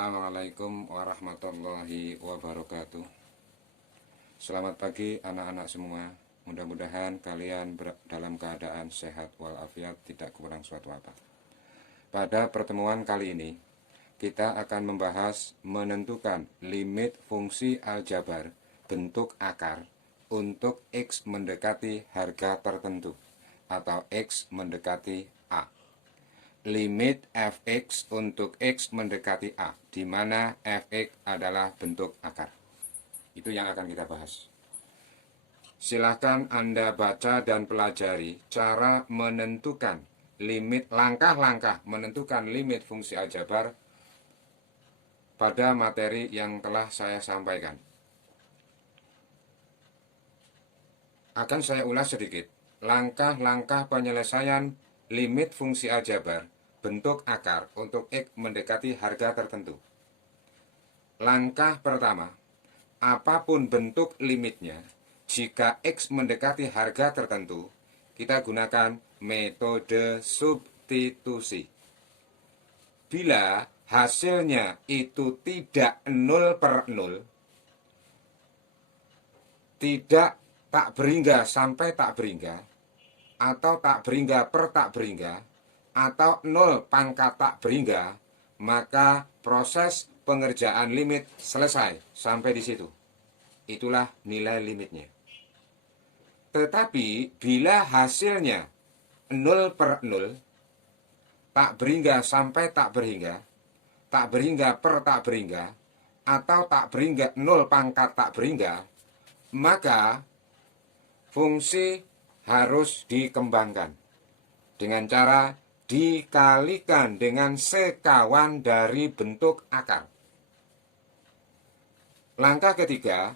Assalamualaikum warahmatullahi wabarakatuh. Selamat pagi anak-anak semua. Mudah-mudahan kalian dalam keadaan sehat walafiat, tidak kurang suatu apa. Pada pertemuan kali ini kita akan membahas menentukan limit fungsi aljabar bentuk akar untuk X mendekati harga tertentu atau X mendekati A. Limit fx untuk x mendekati a, di mana fx adalah bentuk akar. Itu yang akan kita bahas. Silahkan Anda baca dan pelajari cara menentukan limit, langkah-langkah menentukan limit fungsi aljabar pada materi yang telah saya sampaikan. Akan saya ulas sedikit. Langkah-langkah penyelesaian limit fungsi aljabar bentuk akar untuk X mendekati harga tertentu. Langkah pertama, apapun bentuk limitnya, jika X mendekati harga tertentu, kita gunakan metode substitusi. Bila hasilnya itu tidak 0/0, tidak tak berhingga sampai tak berhingga, atau tak berhingga per tak berhingga, atau 0 pangkat tak berhingga, maka proses pengerjaan limit selesai sampai di situ. Itulah nilai limitnya. Tetapi bila hasilnya 0/0, tak berhingga sampai tak berhingga per tak berhingga, atau tak berhingga 0 pangkat tak berhingga, maka fungsi harus dikembangkan dengan cara dikalikan dengan sekawan dari bentuk akar. Langkah ketiga,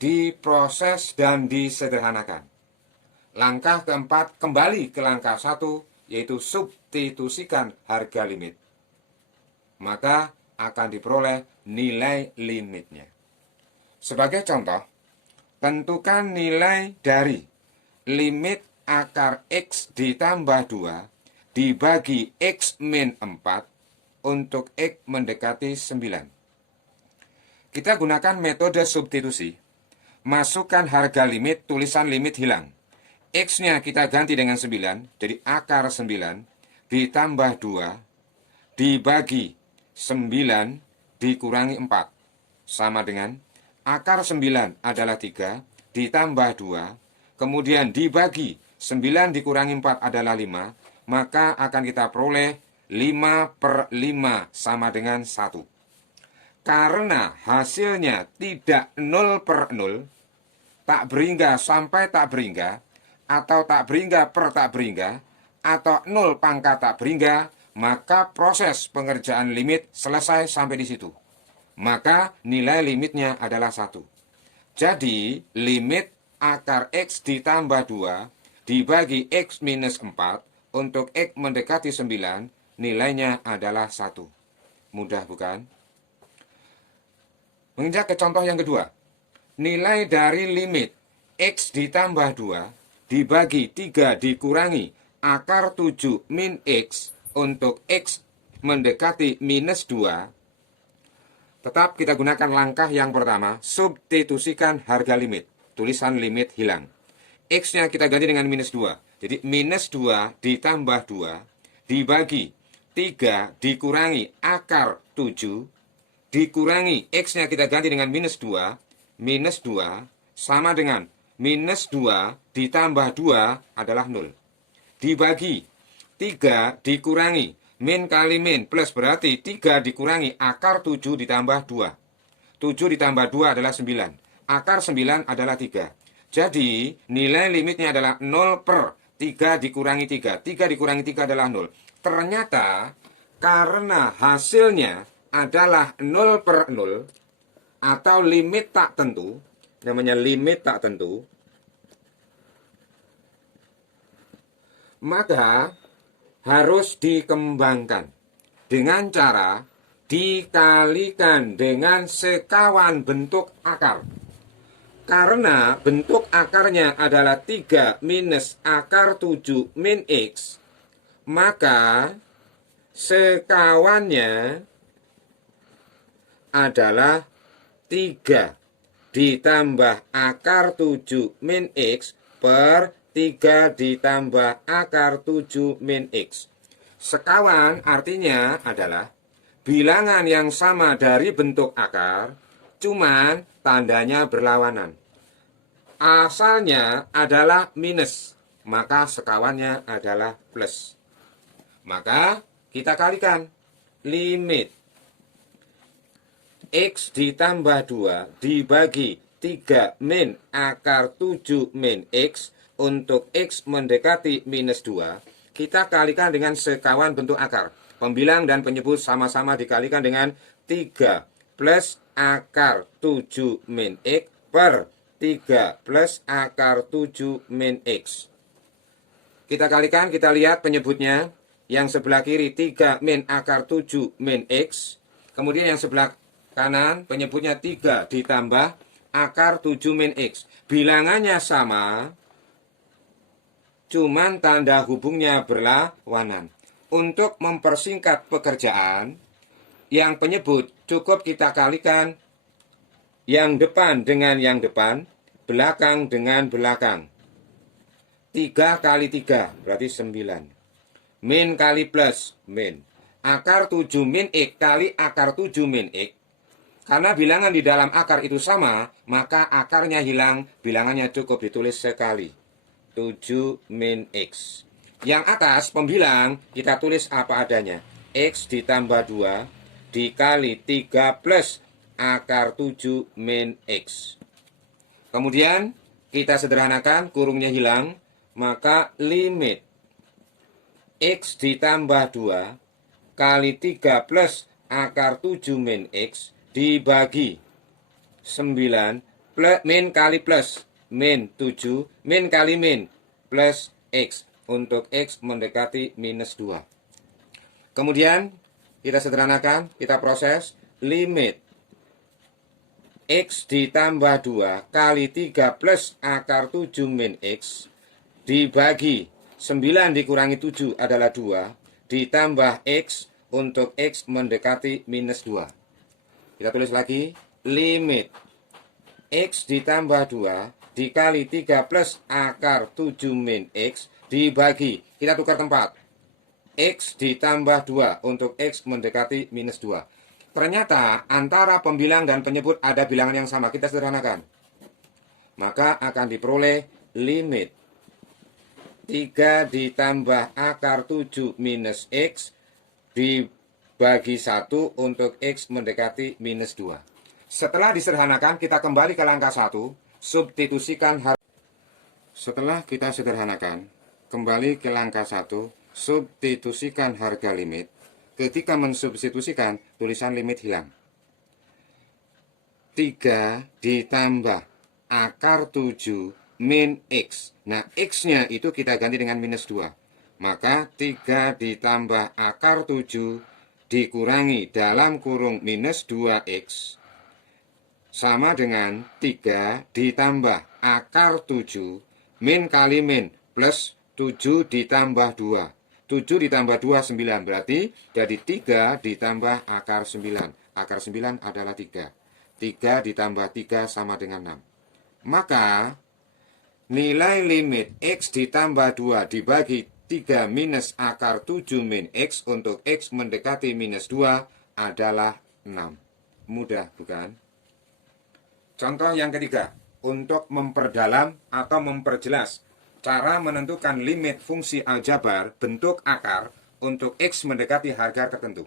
diproses dan disederhanakan. Langkah keempat, kembali ke langkah 1, yaitu substitusikan harga limit. Maka akan diperoleh nilai limitnya. Sebagai contoh, tentukan nilai dari limit akar X ditambah 2 dibagi X min 4 untuk X mendekati 9. Kita gunakan metode substitusi. Masukkan harga limit, tulisan limit hilang. X-nya kita ganti dengan 9, jadi akar 9 ditambah 2 dibagi 9 dikurangi 4. Sama dengan akar 9 adalah 3 ditambah 2, kemudian dibagi 9 dikurangi 4 adalah 5, maka akan kita peroleh 5/5 sama dengan 1. Karena hasilnya tidak 0/0, tak berhingga sampai tak berhingga, atau tak berhingga per tak berhingga, atau 0 pangkat tak berhingga, maka proses pengerjaan limit selesai sampai di situ. Maka nilai limitnya adalah 1. Jadi limit akar X ditambah 2 dibagi X minus 4 untuk X mendekati 9, nilainya adalah 1. Mudah bukan? Menginjak ke contoh yang kedua. Nilai dari limit X ditambah 2 dibagi 3 dikurangi akar 7 min X untuk X mendekati minus 2. Tetap kita gunakan langkah yang pertama, substitusikan harga limit. Tulisan limit hilang. X-nya kita ganti dengan minus 2. Jadi minus 2 ditambah 2 dibagi 3 dikurangi akar 7 dikurangi X-nya kita ganti dengan minus 2. Minus 2 sama dengan minus 2 ditambah 2 adalah 0. Dibagi 3 dikurangi min kali min plus berarti 3 dikurangi akar 7 ditambah 2. 7 ditambah 2 adalah 9. Akar 9 adalah 3. Jadi nilai limitnya adalah 0/3 dikurangi 3. 3 dikurangi 3 adalah 0. Ternyata karena hasilnya adalah 0/0 atau limit tak tentu, namanya limit tak tentu, maka harus dikembangkan dengan cara dikalikan dengan sekawan bentuk akar. Karena bentuk akarnya adalah 3 minus akar 7 min X, maka sekawannya adalah 3 ditambah akar 7 min X per 3 ditambah akar 7 min X. Sekawan artinya adalah bilangan yang sama dari bentuk akar, cuman tandanya berlawanan. Asalnya adalah minus, maka sekawannya adalah plus. Maka kita kalikan limit X ditambah 2 dibagi 3 min akar 7 min X untuk X mendekati minus 2. Kita kalikan dengan sekawan bentuk akar. Pembilang dan penyebut sama-sama dikalikan dengan 3 plus akar 7 min X per 3 plus akar 7 min X. Kita kalikan, kita lihat penyebutnya. Yang sebelah kiri 3 min akar 7 min X. Kemudian yang sebelah kanan penyebutnya 3 ditambah akar 7 min X. Bilangannya sama, cuman tanda hubungnya berlawanan. Untuk mempersingkat pekerjaan, yang penyebut cukup kita kalikan yang depan dengan yang depan, belakang dengan belakang. 3 kali 3 berarti 9. Min kali plus min. Akar 7 min X kali akar 7 min X. Karena bilangan di dalam akar itu sama, maka akarnya hilang, bilangannya cukup ditulis sekali. 7 min X. Yang atas pembilang kita tulis apa adanya. X ditambah 2 dikali 3 plus akar 7 min X. Kemudian kita sederhanakan, kurungnya hilang, maka limit X ditambah 2 kali 3 plus akar 7 min X dibagi 9 plus, min kali plus min 7 min kali min plus X untuk X mendekati minus 2. Kemudian kita sederhanakan, kita proses limit X ditambah 2 kali 3 plus akar 7 min X dibagi 9 dikurangi 7 adalah 2 ditambah X untuk X mendekati minus 2. Kita tulis lagi, limit X ditambah 2 dikali 3 plus akar 7 min X dibagi, kita tukar tempat, X ditambah 2 untuk X mendekati minus 2. Ternyata antara pembilang dan penyebut ada bilangan yang sama, kita sederhanakan. Maka akan diperoleh limit 3 ditambah akar 7 minus X dibagi 1 untuk X mendekati minus 2. Setelah disederhanakan, kita kembali ke langkah 1, substitusikan harga. Setelah kita sederhanakan, kembali ke langkah 1, substitusikan harga limit. Ketika mensubstitusikan, tulisan limit hilang. 3 ditambah akar 7 min X. Nah, X-nya itu kita ganti dengan minus 2. Maka 3 ditambah akar 7 dikurangi dalam kurung minus 2X sama dengan 3 ditambah akar 7 min kali min plus 7 ditambah 2. 7 ditambah 2, 9. Berarti jadi 3 ditambah akar 9. Akar 9 adalah 3. 3 ditambah 3 sama dengan 6. Maka nilai limit X ditambah 2 dibagi 3 minus akar 7 min X untuk X mendekati minus 2 adalah 6. Mudah, bukan? Contoh yang ketiga, untuk memperdalam atau memperjelas cara menentukan limit fungsi aljabar bentuk akar untuk X mendekati harga tertentu.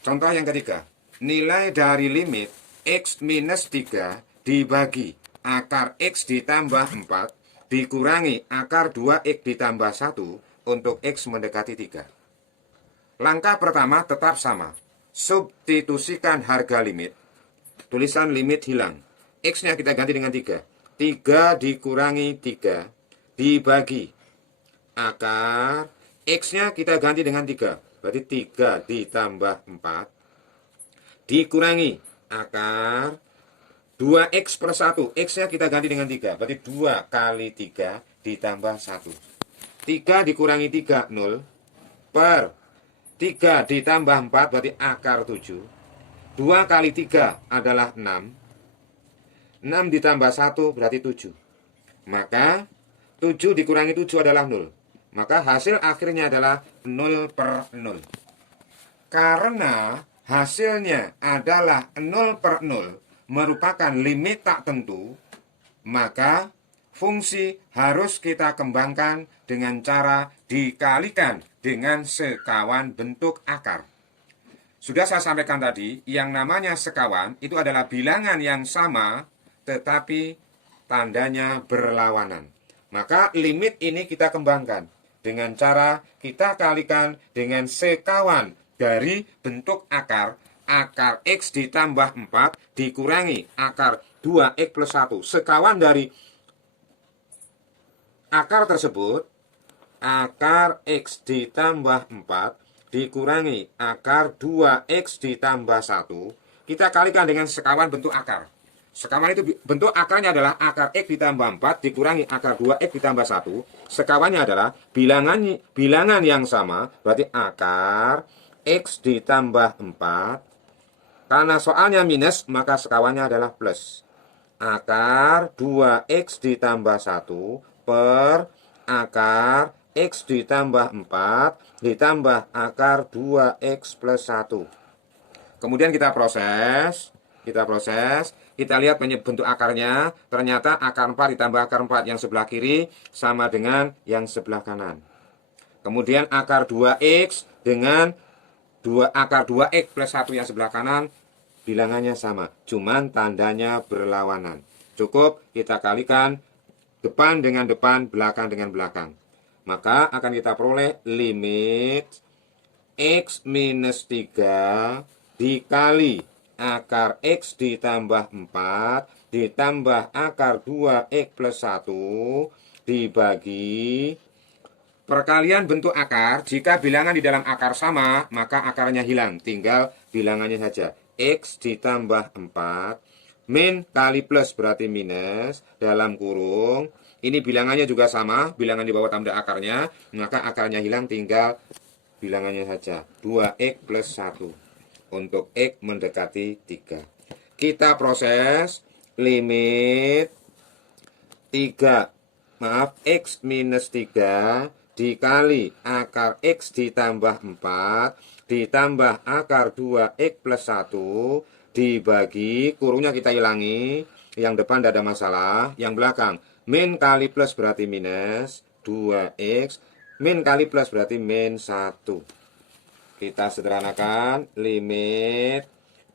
Contoh yang ketiga, nilai dari limit X minus 3 dibagi akar X ditambah 4 dikurangi akar 2X ditambah 1 untuk X mendekati 3. Langkah pertama tetap sama. Substitusikan harga limit. Tulisan limit hilang. X-nya kita ganti dengan 3. 3 dikurangi 3 dibagi akar. X-nya kita ganti dengan 3. Berarti 3 ditambah 4 dikurangi akar 2X per 1. X-nya kita ganti dengan 3. Berarti 2 kali 3 ditambah 1. 3 dikurangi 3, 0. Per 3 ditambah 4 berarti akar 7. 2 kali 3 adalah 6. 6 ditambah 1 berarti 7. Maka 7 dikurangi 7 adalah 0. Maka hasil akhirnya adalah 0/0. Karena hasilnya adalah 0/0 merupakan limit tak tentu, maka fungsi harus kita kembangkan dengan cara dikalikan dengan sekawan bentuk akar. Sudah saya sampaikan tadi, yang namanya sekawan itu adalah bilangan yang sama tetapi tandanya berlawanan. Maka limit ini kita kembangkan dengan cara kita kalikan dengan sekawan dari bentuk akar. Akar X ditambah 4 dikurangi akar 2X plus 1. Sekawan dari akar tersebut, akar X ditambah 4 dikurangi akar 2X ditambah 1. Kita kalikan dengan sekawan bentuk akar. Sekawan itu bentuk akarnya adalah akar X ditambah 4 dikurangi akar 2X ditambah 1. Sekawannya adalah bilangan yang sama, berarti akar X ditambah 4. Karena soalnya minus, maka sekawannya adalah plus. Akar 2X ditambah 1 per akar X ditambah 4 ditambah akar 2X plus 1. Kemudian kita proses. Kita lihat bentuk akarnya. Ternyata akar 4 ditambah akar 4 yang sebelah kiri sama dengan yang sebelah kanan. Kemudian akar 2X dengan akar 2X plus 1 yang sebelah kanan, bilangannya sama, cuman tandanya berlawanan. Cukup kita kalikan depan dengan depan, belakang dengan belakang. Maka akan kita peroleh limit X minus 3 dikali akar X ditambah 4 ditambah akar 2X plus 1 dibagi perkalian bentuk akar. Jika bilangan di dalam akar sama, maka akarnya hilang, tinggal bilangannya saja. X ditambah 4 min kali plus berarti minus dalam kurung. Ini bilangannya juga sama, bilangan di bawah tanda akarnya, maka akarnya hilang, tinggal bilangannya saja. 2X plus 1 untuk X mendekati 3. Kita proses limit X minus 3 dikali akar X ditambah 4 ditambah akar 2X plus 1 dibagi, kurungnya kita hilangi, yang depan tidak ada masalah, yang belakang min kali plus berarti minus 2X, min kali plus berarti min 1. Kita sederhanakan, limit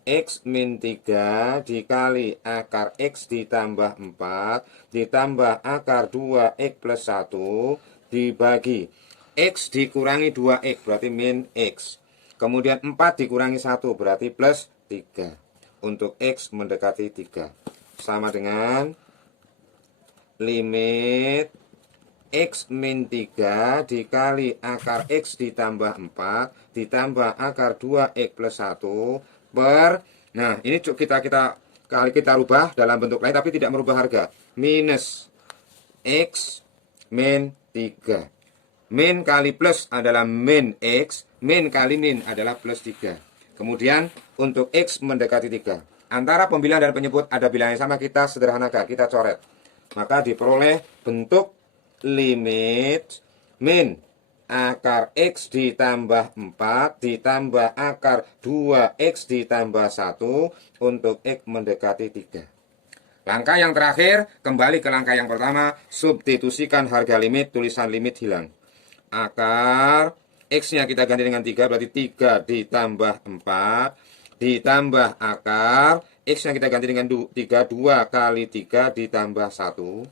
X min 3 dikali akar X ditambah 4 ditambah akar 2X plus 1 dibagi X dikurangi 2X berarti min X. Kemudian 4 dikurangi 1 berarti plus 3. Untuk X mendekati 3. Sama dengan limit X min 3 dikali akar X ditambah 4 ditambah akar 2X plus 1 per, nah ini kita rubah dalam bentuk lain tapi tidak merubah harga, minus X min 3. Min kali plus adalah min X, min kali min adalah plus 3. Kemudian untuk X mendekati 3. Antara pembilang dan penyebut ada bilangan yang sama, kita sederhanakan, kita coret. Maka diperoleh bentuk limit min akar X ditambah 4 ditambah akar 2X ditambah 1 untuk X mendekati 3. Langkah yang terakhir, kembali ke langkah yang pertama, substitusikan harga limit, tulisan limit hilang. Akar X-nya kita ganti dengan 3, berarti 3 ditambah 4 ditambah akar X-nya kita ganti dengan 3, 2 kali 3 ditambah 1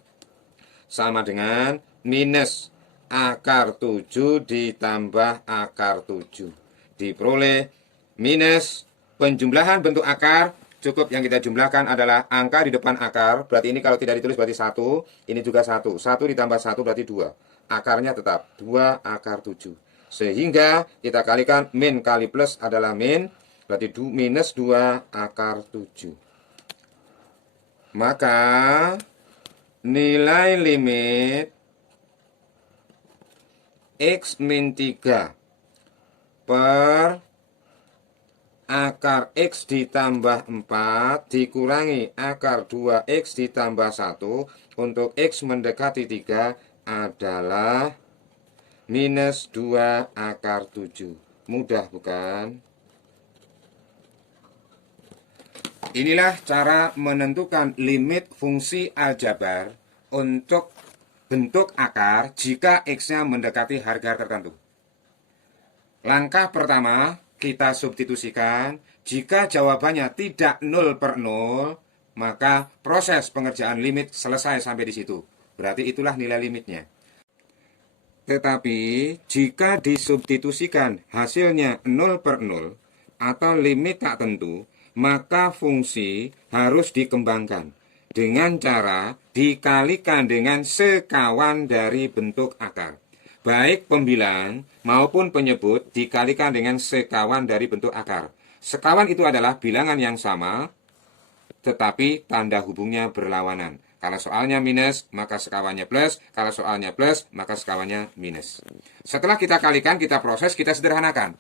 sama dengan minus akar 7 ditambah akar 7. Diperoleh minus penjumlahan bentuk akar. Cukup yang kita jumlahkan adalah angka di depan akar. Berarti ini kalau tidak ditulis berarti 1. Ini juga 1. 1 ditambah 1 berarti 2. Akarnya tetap 2 akar 7. Sehingga kita kalikan min kali plus adalah min. Berarti minus 2 akar 7. Maka nilai limit X min 3 per akar X ditambah 4 dikurangi akar 2X ditambah 1 untuk X mendekati 3 adalah minus 2 akar 7. Mudah bukan? Inilah cara menentukan limit fungsi aljabar untuk bentuk akar jika X-nya mendekati harga tertentu. Langkah pertama, kita substitusikan. Jika jawabannya tidak 0/0, maka proses pengerjaan limit selesai sampai di situ. Berarti itulah nilai limitnya. Tetapi, jika disubstitusikan hasilnya 0/0 atau limit tak tentu, maka fungsi harus dikembangkan dengan cara dikalikan dengan sekawan dari bentuk akar. Baik pembilang maupun penyebut dikalikan dengan sekawan dari bentuk akar. Sekawan itu adalah bilangan yang sama, tetapi tanda hubungnya berlawanan. Kalau soalnya minus, maka sekawannya plus. Kalau soalnya plus, maka sekawannya minus. Setelah kita kalikan, kita proses, kita sederhanakan.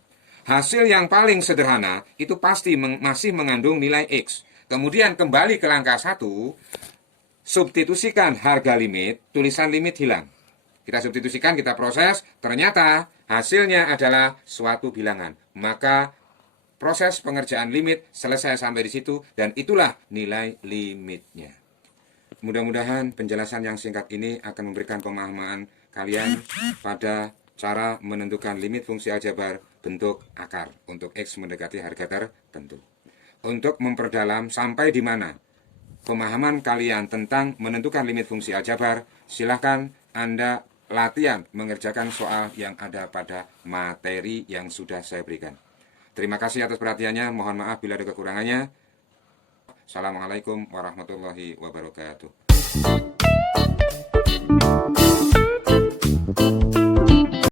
Hasil yang paling sederhana itu pasti masih mengandung nilai X. Kemudian kembali ke langkah 1, substitusikan harga limit, tulisan limit hilang. Kita substitusikan, kita proses, ternyata hasilnya adalah suatu bilangan. Maka proses pengerjaan limit selesai sampai di situ, dan itulah nilai limitnya. Mudah-mudahan penjelasan yang singkat ini akan memberikan pemahaman kalian pada cara menentukan limit fungsi aljabar bentuk akar untuk X mendekati harga tertentu. Untuk memperdalam sampai di mana pemahaman kalian tentang menentukan limit fungsi aljabar, silahkan Anda latihan mengerjakan soal yang ada pada materi yang sudah saya berikan. Terima kasih atas perhatiannya. Mohon maaf bila ada kekurangannya. Assalamualaikum warahmatullahi wabarakatuh.